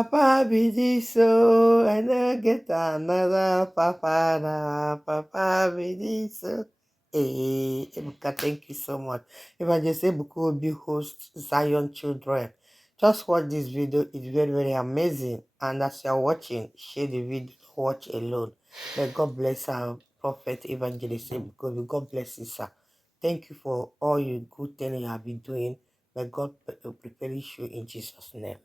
Papa be this so, and I get another papa now. Papa be this so. Hey, Ebuka, thank you so much. Evangelist Ebuka will be host Zion Children. Just watch this video, it's very, very amazing. And as you're watching, share the video, watch alone. May God bless our prophet Evangelist Ebuka. God bless you, sir. Thank you for all your good things you have been doing. May God prepare you in Jesus' name.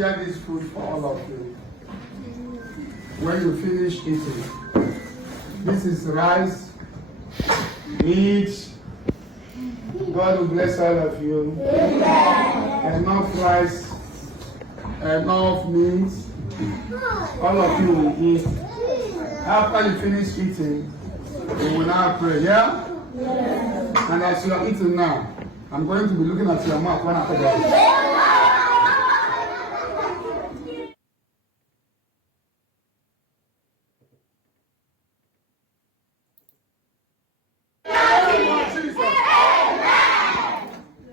share this food for all of you. When you finish eating, this is rice, meat. God will bless all of you. Enough rice, enough meat. All of you will eat. After you finish eating, we will now pray. Yeah? And as you are eating now, I'm going to be looking at your mouth one after the other.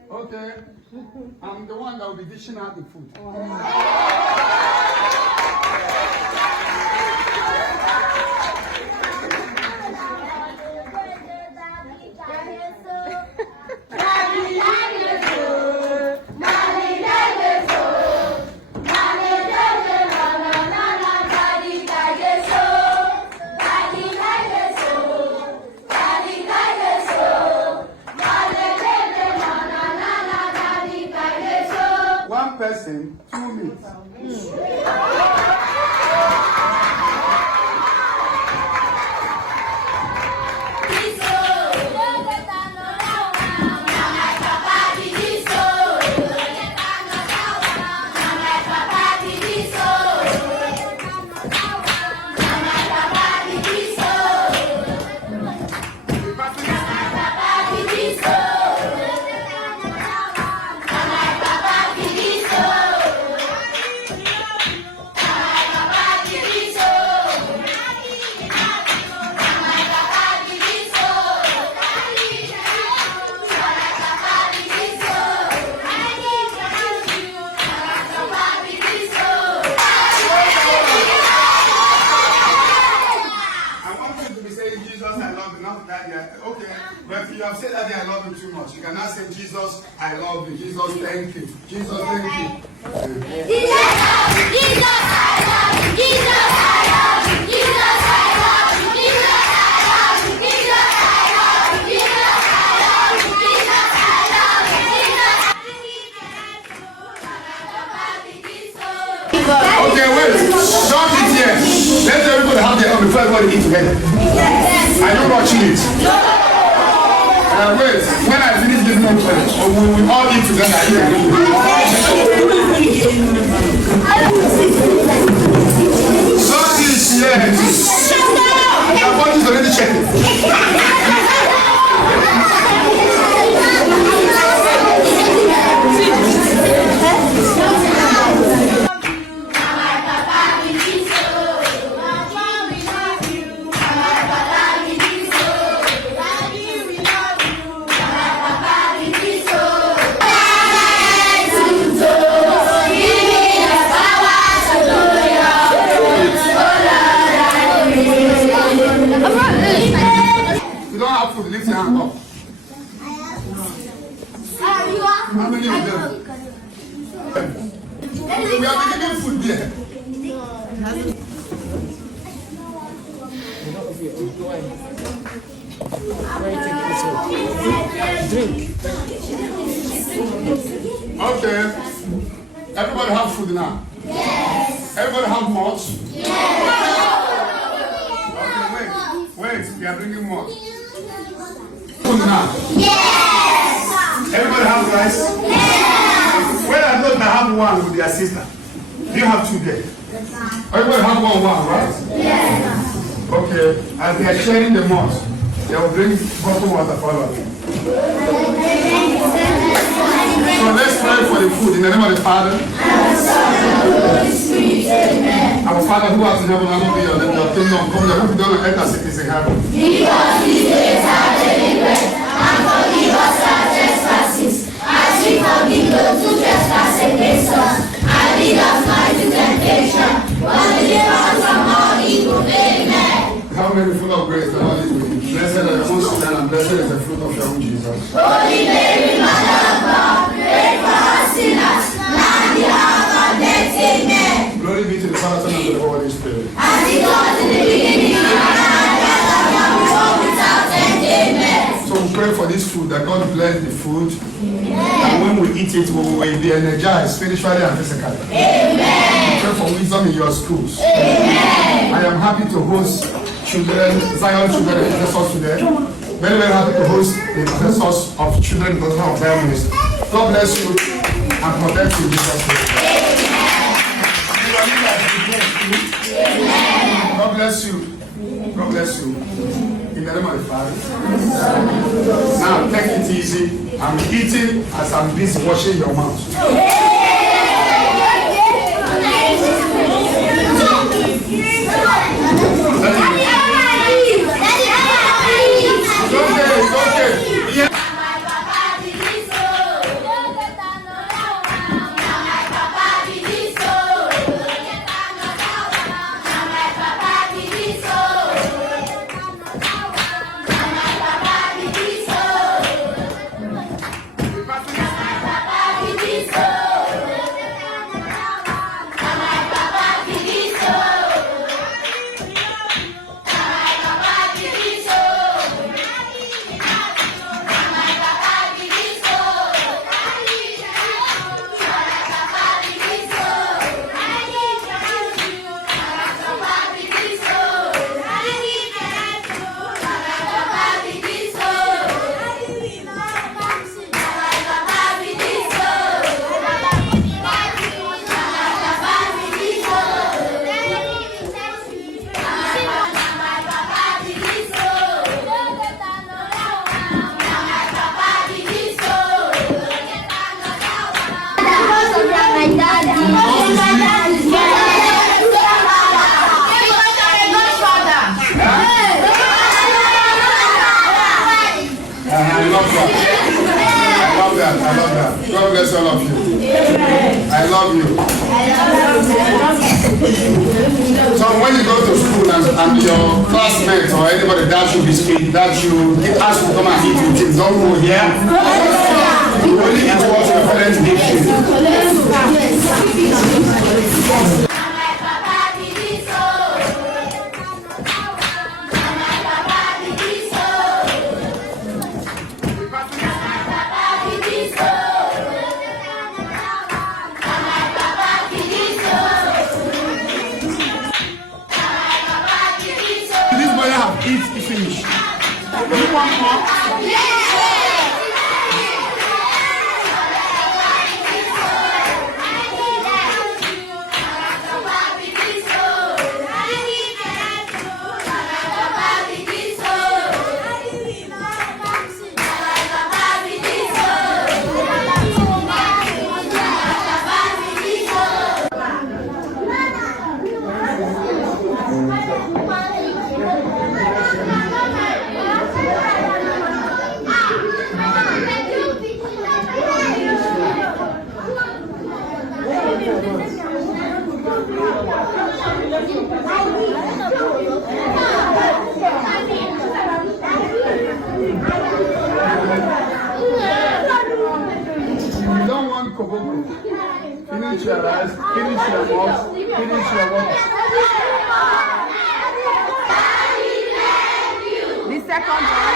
Okay, I'm the one that will be dishing out the food. One person, 2 minutes. Okay, but you have said that I love you too much. You cannot say, Jesus, I love you. Jesus, thank you. Jesus, thank you. Jesus, I love you. Jesus, I love you. Jesus, I love you. Jesus, I love you. Jesus, I love you. Jesus, I love you. Jesus, I love you. Okay, wait. Don't eat yet. Let everybody have their own before everybody eat together. Yes. Are you watching it? No. Wait, when I finish giving them credit, we will all eat together here. Don't eat yet. Your body is already checking. You don't have food, lift your hand up. How many of them? We are making food there. Drink. Okay. Everybody have food now? Yes. Everybody have much? Yes. Okay, wait. We are drinking more. Food now? Yes. Everybody have rice? Yes. When I thought I have one with their sister, do you have two there? Everybody have one, right? Yes. Okay, as they are sharing the most, they will drink bottled water for all of you. So let's pray for the food in the name of the Father, and the Son, and the Holy Spirit. Amen. Our Father who art in heaven, hallowed be your name. Your kingdom come. Your will be done on earth as it is in heaven. Give us this day our daily bread, and forgive us our trespasses, as we forgive those who trespass against us. And lead us not into temptation, but deliver us from all evil. Amen. How many full of grace the Lord is with you? Blessed are the most children, and blessed is the fruit of your womb, Jesus. Holy Mary, Mother of God, pray for us sinners, now and the hour of our death. Amen. Glory be to the Father, Son, and to the Holy Spirit. As it was in the beginning, now and ever, without end. Amen. So we pray pray for this food, that God bless the food. And when we eat it, we will be energized spiritually and physically. Amen. Pray for wisdom in your schools. Amen. I am happy to host children, Zion children and professors today. Very, very happy to host the professors of children because of their ministry. God bless you and protect you in Jesus' name. Amen. God bless you. God bless you. In the name of the Father. Now take it easy. I'm eating as I'm busy washing your mouth. It's okay, it's okay. Yeah. I love that. God bless all of you. I love you. So when you go to school and your classmates or anybody that you biscuit, that you get asked to come and eat with you, don't go here. You only eat what your parents give you. Eat finish. You want more? Finish your rice, finish your box, finish your box. The second one.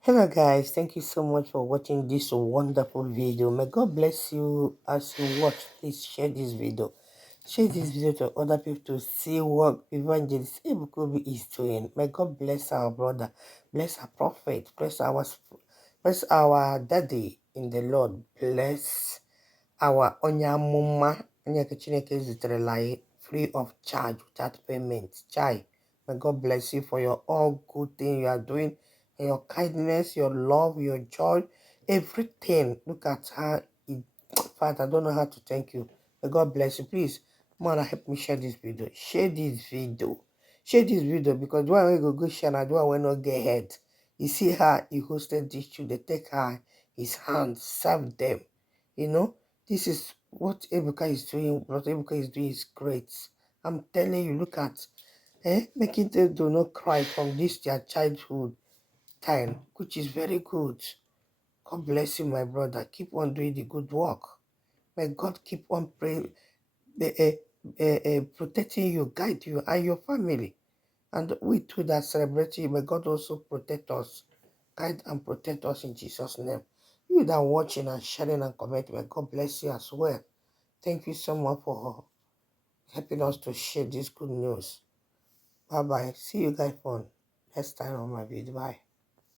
Hello guys, thank you so much for watching this wonderful video. May God bless you as you watch. Please share this video. Share this video to other people to see what Evangelist Ebuka is doing. May God bless our brother, bless our prophet, bless our daddy in the Lord, bless our Onyamuma, free of charge without payment. Chai, may God bless you for your all good thing you are doing, your kindness, your love, your joy, everything. Look at her. In fact, I don't know how to thank you. May God bless you. Please, mother, help me share this video. Share this video. Share this video because do I go share and do I will not get head. You see how he hosted this shoe. They take her his hand, serve them. You know, this is what Ebuka is doing. What Ebuka is doing is great. I'm telling you, look at making them do not cry from this their childhood time, which is very good. God bless you, my brother. Keep on doing the good work. May God keep on protecting you, guide you, and your family. And we too that celebrate you, may God also protect us, guide and protect us in Jesus' name. You that are watching and sharing and commenting, may God bless you as well. Thank you so much for helping us to share this good news. Bye-bye. See you guys on next time on my video. Bye.